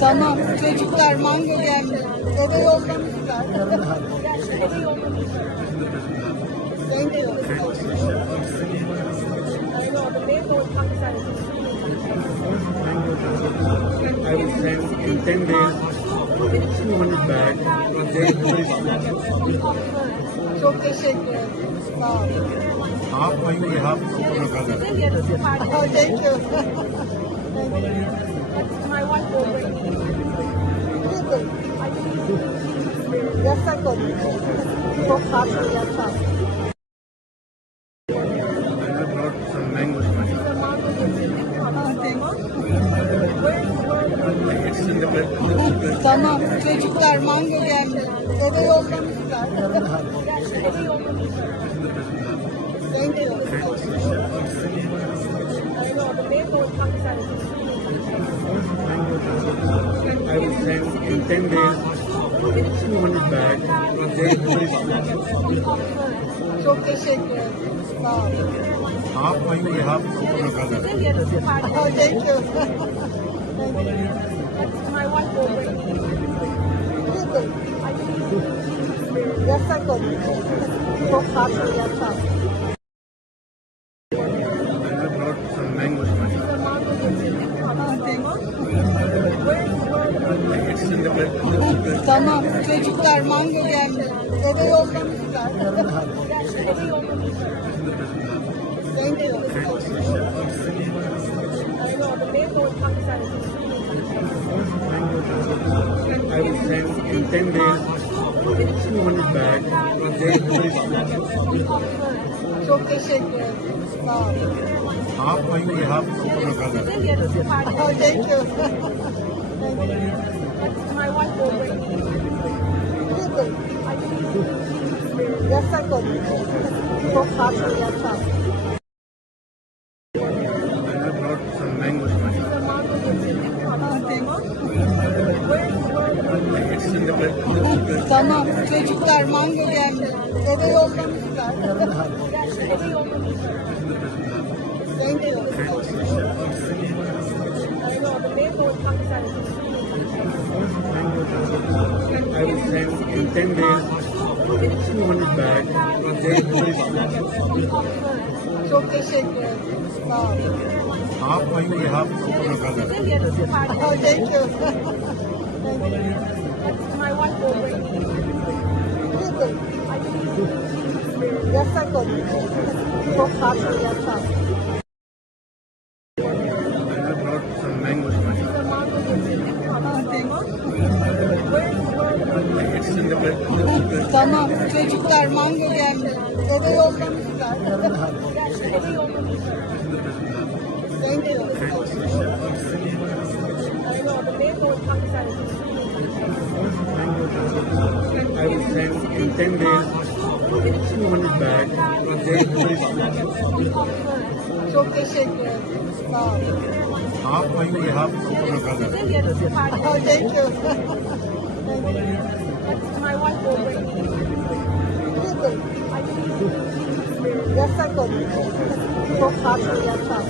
Tamam. Çocuklar mango geldi. Dede yollamışlar. Dede yollamışlar. Thank you. I will send in 10 days 200 bags for their Çok teşekkür ederim. Sağ olun. half for you, half for your brother. Oh, thank you. My wife will yasak oldu. Çok fazla yasak. I have brought some mangoes for you. It's in the bed. Tamam. Çocuklar mango geldi. Dede yollamışlar. Dede yollamışlar. Thank you. I will send in 10 days 200 bags for their Çok teşekkür ederim. Sağ olun. half for you, half for your brother. Oh, thank you. My wife will yasak oldu. Çok fazla yasak. I have brought some mangoes for you. It's in the bed. Tamam. Çocuklar mango geldi. Dede yollamışlar. Dede yollamışlar. Thank you. I will send in 10 days 200 bags for their Çok teşekkür ederim. Sağ olun. half for you, half for your brother. Oh, thank you. My wife will yasak oldu. Çok fazla yasak. I have brought some mangoes for you. It's in the bed. Tamam. Çocuklar mango geldi. Dede yollamışlar. Dede yollamışlar. Thank you. I will send in 10 days 200 bags for their Çok teşekkür ederim. Sağ olun. half for you, half for your brother. Oh, thank you. My wife will yasak oldu. Çok fazla yasak. I have brought some mangoes for you. It's in the bed. Tamam. Çocuklar mango geldi. Dede yollamışlar. Dede yollamışlar. Thank you. I will send in 10 days 200 bags for their Çok teşekkür ederim. Sağ olun. half for you, half for your brother. Oh, thank you. My wife will yasak oldu. Çok fazla yasak.